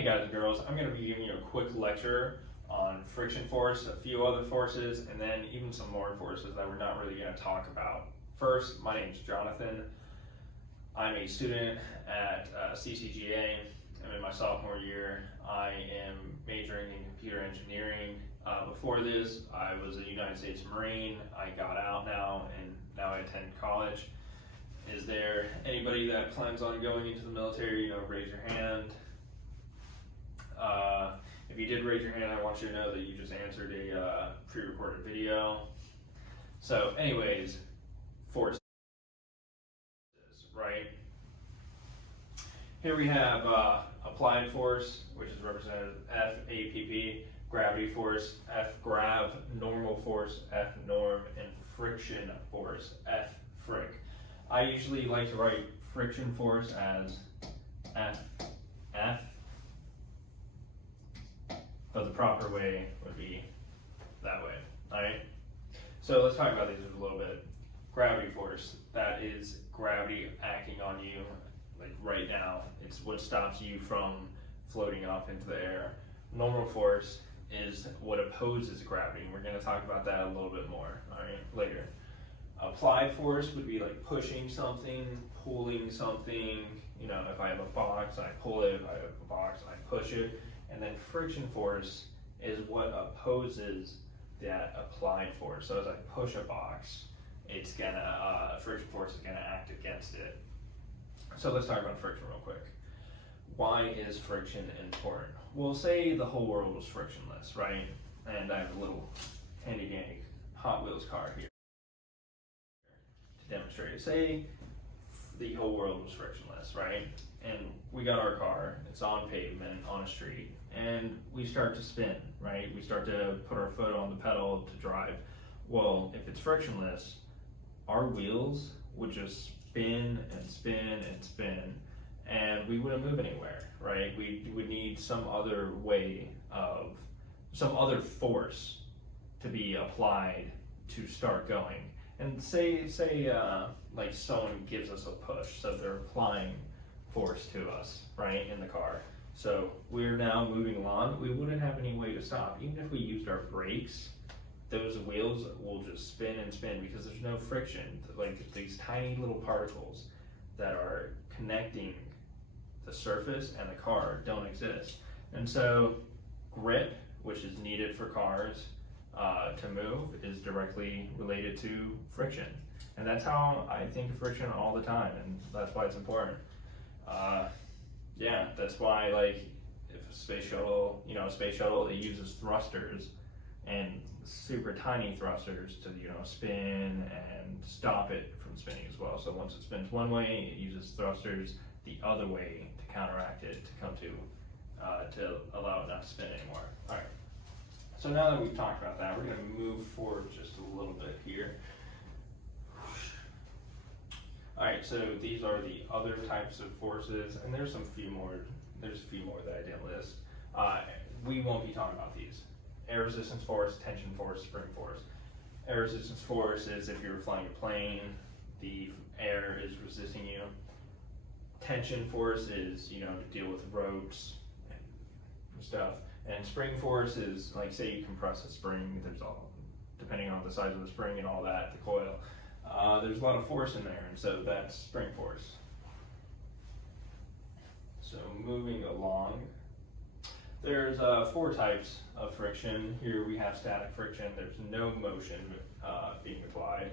Hey guys and girls, I'm going to be giving you a quick lecture on friction force, a few other forces, and then even some more forces that we're not really going to talk about. First, my name is Jonathan. I'm a student at CCGA. I'm in my sophomore year. I am majoring in computer engineering. Before this, I was a United States Marine. I got out now, and now I attend college. Is there anybody that plans on going into the military? Raise your hand. If you did raise your hand, I want you to know that you just answered a pre-recorded video. So anyways, forces, right? Here we have applied force, which is represented as FAPP, gravity force, F-grav, normal force, F-norm, and friction force, F-fric. I usually like to write friction force as F, but the proper way would be that way, all right? So let's talk about these a little bit. Gravity force, that is gravity acting on you, like right now. It's what stops you from floating off into the air. Normal force is what opposes gravity, and we're gonna talk about that a little bit more, all right, later. Applied force would be like pushing something, pulling something. If I have a box, I pull it. If I have a box, I push it. And then friction force is what opposes that applied force. So as I push a box, it's gonna, friction force is gonna act against it. So let's talk about friction real quick. Why is friction important? Well, say the whole world was frictionless, right? And I have a little handy dandy Hot Wheels car here to demonstrate. Say the whole world was frictionless, right? And we got our car, it's on pavement, on a street, and we start to spin, right? We start to put our foot on the pedal to drive. Well, if it's frictionless, our wheels would just spin and spin and spin, and we wouldn't move anywhere, right? We would need some other way of, some other force to be applied to start going. And say like someone gives us a push, so they're applying force to us, right, in the car. So we're now moving along. We wouldn't have any way to stop. Even if we used our brakes, those wheels will just spin and spin because there's no friction. Like these tiny little particles that are connecting the surface and the car don't exist. And so grip, which is needed for cars to move, is directly related to friction. And that's how I think of friction all the time, and that's why it's important. Yeah, that's why, like, if a space shuttle, it uses thrusters and super tiny thrusters to, spin and stop it from spinning as well. So once it spins one way, it uses thrusters the other way to counteract it, to come to allow it not to spin anymore. All right. So now that we've talked about that, we're going to move forward just a little bit here. All right, so these are the other types of forces, and there's a few more that I didn't list. We won't be talking about these. Air resistance force, tension force, spring force. Air resistance force is if you're flying a plane, the air is resisting you. Tension force is, to deal with ropes and stuff. And spring force is, like, say you compress a spring, there's all, depending on the size of the spring and all that, the coil, there's a lot of force in there, and so that's spring force. So moving along, there's 4 types of friction. Here we have static friction. There's no motion being applied,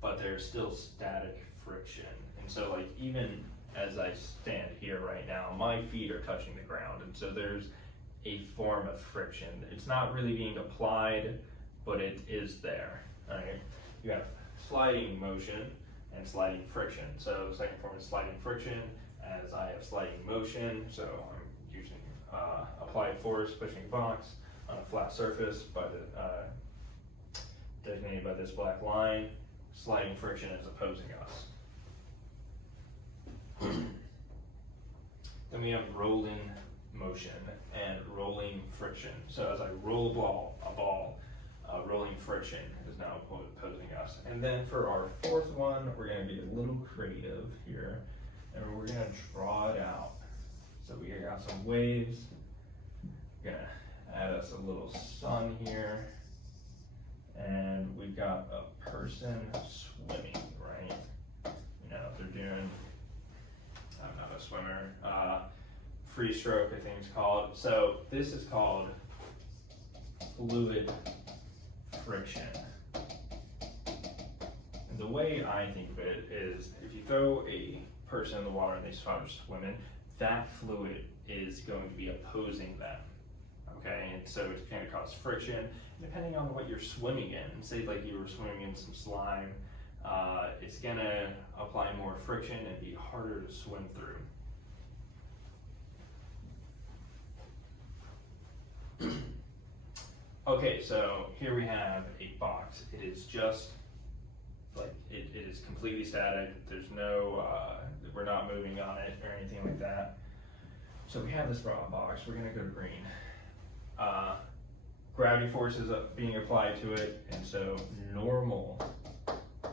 but there's still static friction. And so, like, even as I stand here right now, my feet are touching the ground, and so there's a form of friction. It's not really being applied, but it is there. All right. You have sliding motion and sliding friction. So the second form is sliding friction, as I have sliding motion. So I'm using applied force, pushing a box on a flat surface by the designated by this black line. Sliding friction is opposing us. Then we have rolling motion and rolling friction. So as I roll a ball, rolling friction is now opposing us. And then for our 4th one, we're going to be a little creative here, and we're going to draw it out. So we got some waves. Gonna add us a little sun here. And we've got a person swimming, right? You know, they're doing, I'm not a swimmer, free stroke, I think it's called. So this is called fluid friction. And the way I think of it is if you throw a person in the water and they start swimming, that fluid is going to be opposing them. Okay, and so it's going to cause friction. Depending on what you're swimming in, say like you were swimming in some slime, it's going to apply more friction and be harder to swim through. Okay, so here we have a box. It is just like, it is completely static. There's no, we're not moving on it or anything like that. So we have this box, we're gonna go to green. Gravity force is being applied to it, and so normal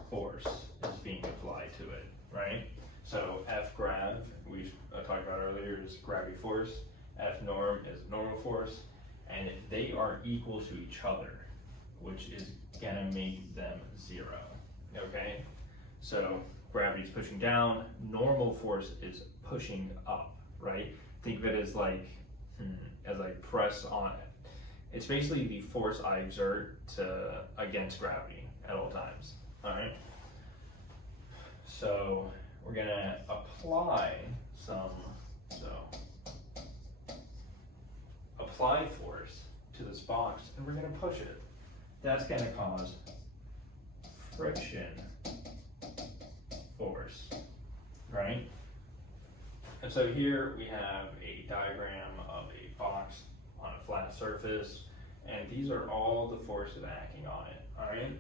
force is being applied to it, right? So F grav, we talked about earlier, is gravity force. F norm is normal force, and they are equal to each other, which is gonna make them zero, okay? So gravity is pushing down, normal force is pushing up, right? Think of it as like, as I press on it. It's basically the force I exert against gravity at all times, all right? So we're gonna apply applied force to this box, and we're gonna push it. That's gonna cause friction force, right? And so here we have a diagram of a box on a flat surface, and these are all the forces acting on it, all right?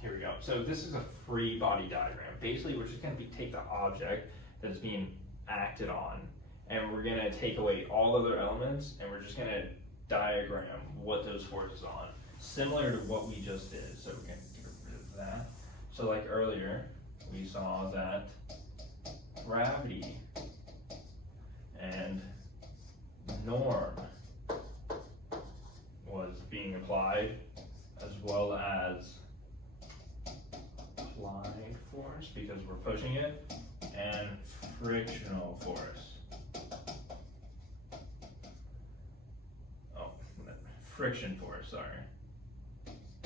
Here we go. So this is a free body diagram. Basically, we're just gonna take the object that is being acted on, and we're gonna take away all other elements, and we're just gonna diagram what those forces on, similar to what we just did. So we're gonna get rid of that. So like earlier, we saw that gravity and norm was being applied, as well as applied force because we're pushing it, and frictional force. Oh, friction force, sorry.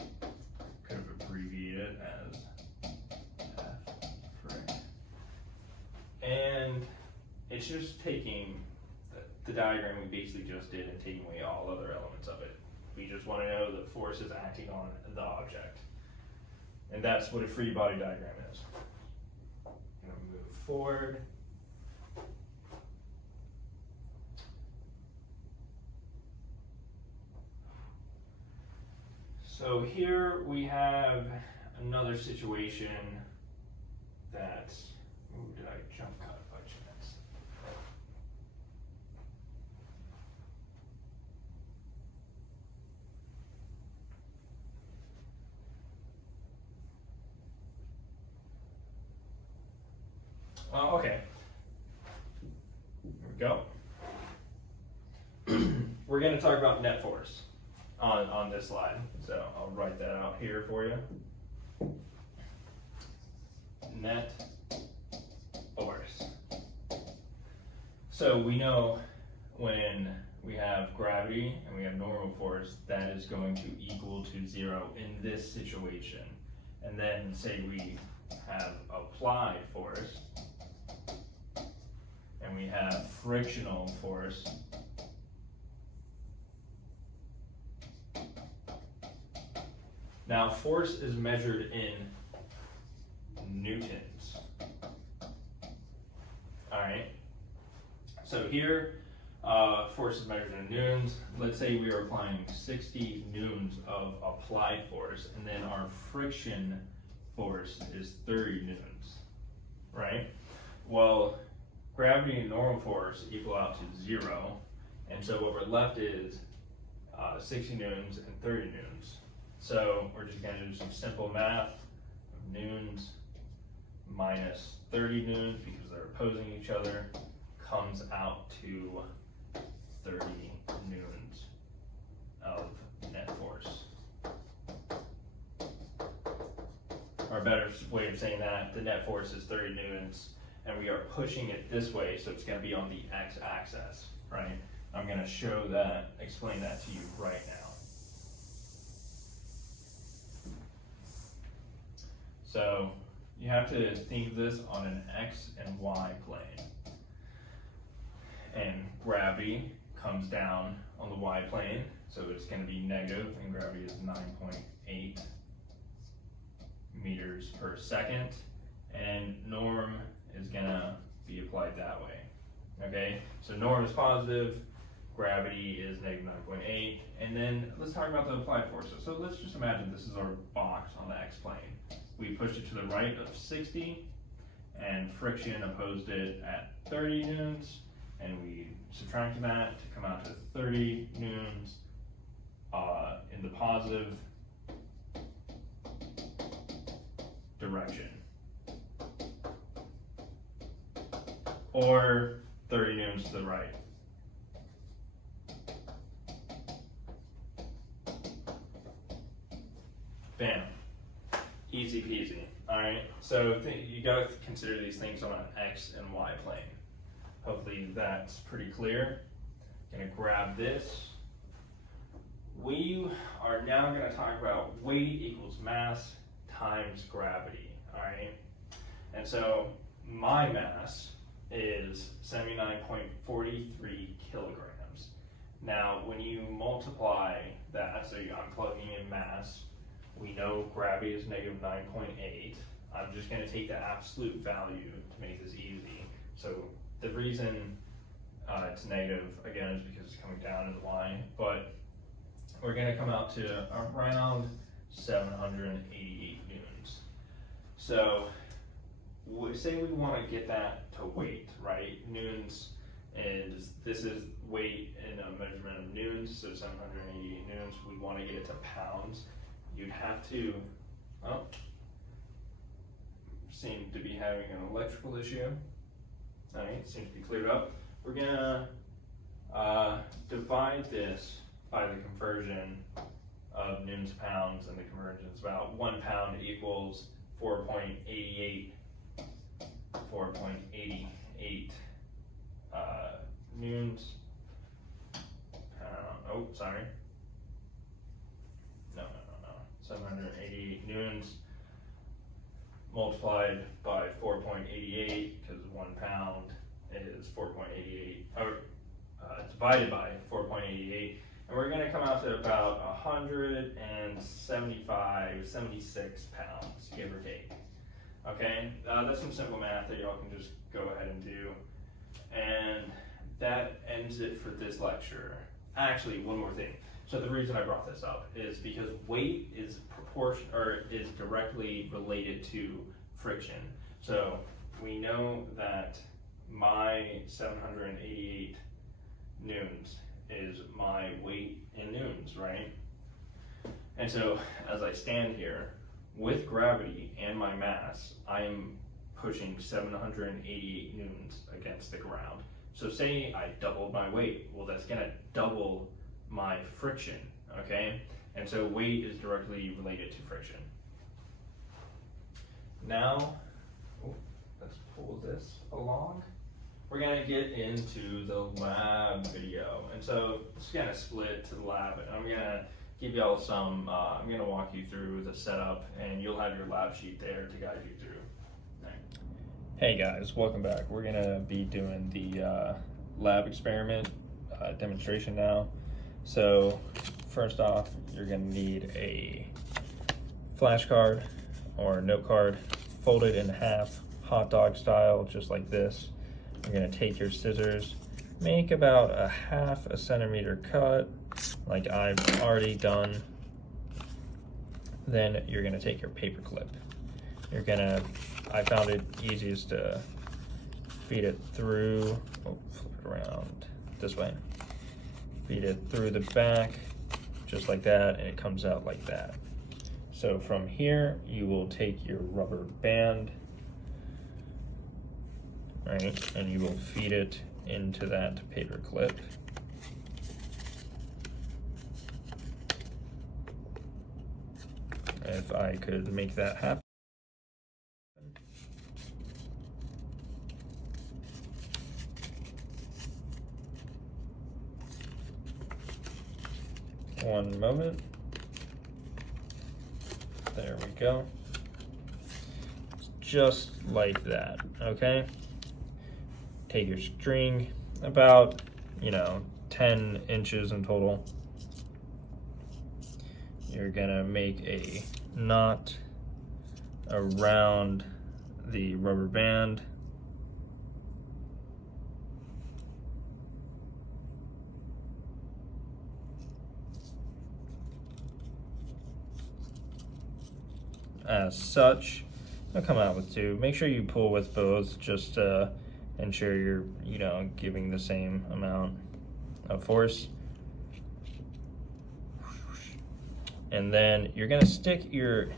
Could have abbreviated as F. And it's just taking the diagram we basically just did and taking away all other elements of it. We just want to know the force is acting on the object. And that's what a free body diagram is. I'm going to move forward. So here we have another situation that, ooh, did I jump cut by chance? Okay. Here we go. We're going to talk about net force on this slide. So I'll write that out here for you. Net force. So we know when we have gravity and we have normal force, that is going to equal to zero in this situation. And then say we have applied force and we have frictional force. Now force is measured in newtons. All right. So here, force is measured in newtons. Let's say we are applying 60 newtons of applied force, and then our friction force is 30 newtons, right? Well, gravity and normal force equal out to zero, and so what we're left is 60 newtons and 30 newtons. So we're just going to do some simple math of newtons minus 30 newtons because they're opposing each other, comes out to 30 newtons of net force. Or a better way of saying that, the net force is 30 newtons, and we are pushing it this way, so it's going to be on the x-axis, right? I'm going to show that, explain that to you right now. So you have to think of this on an x and y plane. And gravity comes down on the y plane, so it's going to be negative, and gravity is 9.8 meters per second, and norm is going to be applied that way. Okay, so norm is positive, gravity is negative 9.8, and then let's talk about the applied forces. So let's just imagine this is our box on the x-plane. We pushed it to the right of 60, and friction opposed it at 30 newtons, and we subtracted that to come out to 30 newtons in the positive direction, or 30 newtons to the right. Bam. Easy peasy. Alright, so you gotta consider these things on an x and y plane. Hopefully that's pretty clear. Gonna grab this. We are now gonna talk about weight equals mass times gravity. Alright, and so my mass is 79.43 kilograms. Now, when you multiply that, so I'm plugging in mass, we know gravity is negative 9.8. I'm just going to take the absolute value to make this easy. So the reason it's negative, again, is because it's coming down in the line, but we're going to come out to around 788 newtons. So say we want to get that to weight, right? Newtons, and this is weight in a measurement of newtons, so 788 newtons. We want to get it to pounds. You'd have to, seem to be having an electrical issue. All right, seems to be cleared up. We're gonna divide this by the conversion of newtons to pounds, and the conversion is about 1 pound equals 4.88 newtons. Oh, sorry. No. 788 newtons multiplied by 4.88, because 1 pound is 4.88, or divided by 4.88, and we're going to come out to about 76 pounds, give or take. Okay, that's some simple math that y'all can just go ahead and do, and that ends it for this lecture. Actually, one more thing. So the reason I brought this up is because weight is is directly related to friction. So we know that my 788 newtons is my weight in newtons, right? And so as I stand here with gravity and my mass, I am pushing 788 newtons against the ground. So say I doubled my weight, well, that's gonna double my friction, okay? And so weight is directly related to friction. Now, let's pull this along. We're gonna get into the lab video. And so it's gonna split to the lab, and I'm gonna give y'all some, I'm gonna walk you through the setup, and you'll have your lab sheet there to guide you through. Right. Hey guys, welcome back. We're gonna be doing the lab experiment demonstration now. So first off, you're gonna need a flashcard or note card, fold it in half, hot dog style, just like this. You're gonna take your scissors, make about a 1/2 centimeter cut, like I've already done. Then you're gonna take your paper clip. I found it easiest to feed it through, flip it around this way. Feed it through the back, just like that, and it comes out like that. So from here, you will take your rubber band, right? And you will feed it into that paper clip. If I could make that happen. One moment. There we go. Just like that, okay? Take your string, about, 10 inches in total. You're gonna make a knot around the rubber band. As such, I'll come out with 2. Make sure you pull with both, just to ensure you're, giving the same amount of force. And then you're gonna stick your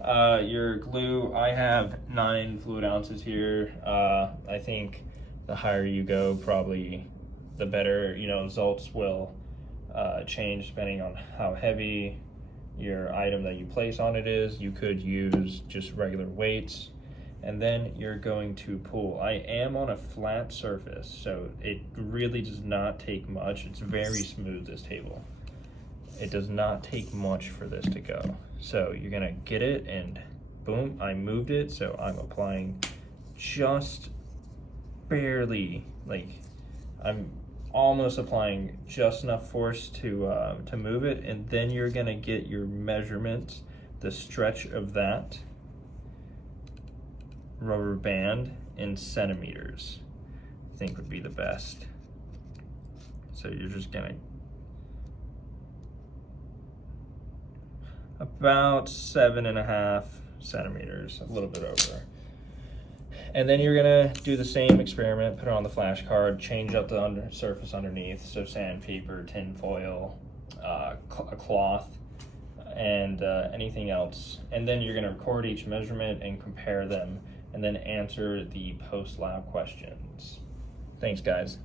glue. I have 9 fluid ounces here. I think the higher you go, probably the better, results will change depending on how heavy your item that you place on it is. You could use just regular weights, and then you're going to pull. I am on a flat surface, so it really does not take much. It's very smooth, this table. It does not take much for this to go. So you're gonna get it, and boom, I moved it, so I'm applying just barely, like I'm almost applying just enough force to move it, and then you're gonna get your measurement, the stretch of that rubber band in centimeters, I think would be the best. So you're just gonna about 7.5 centimeters, a little bit over. And then you're gonna do the same experiment, put it on the flashcard, change up the surface underneath, so sandpaper, tin foil, a cloth, and anything else. And then you're gonna record each measurement and compare them, and then answer the post-lab questions. Thanks, guys.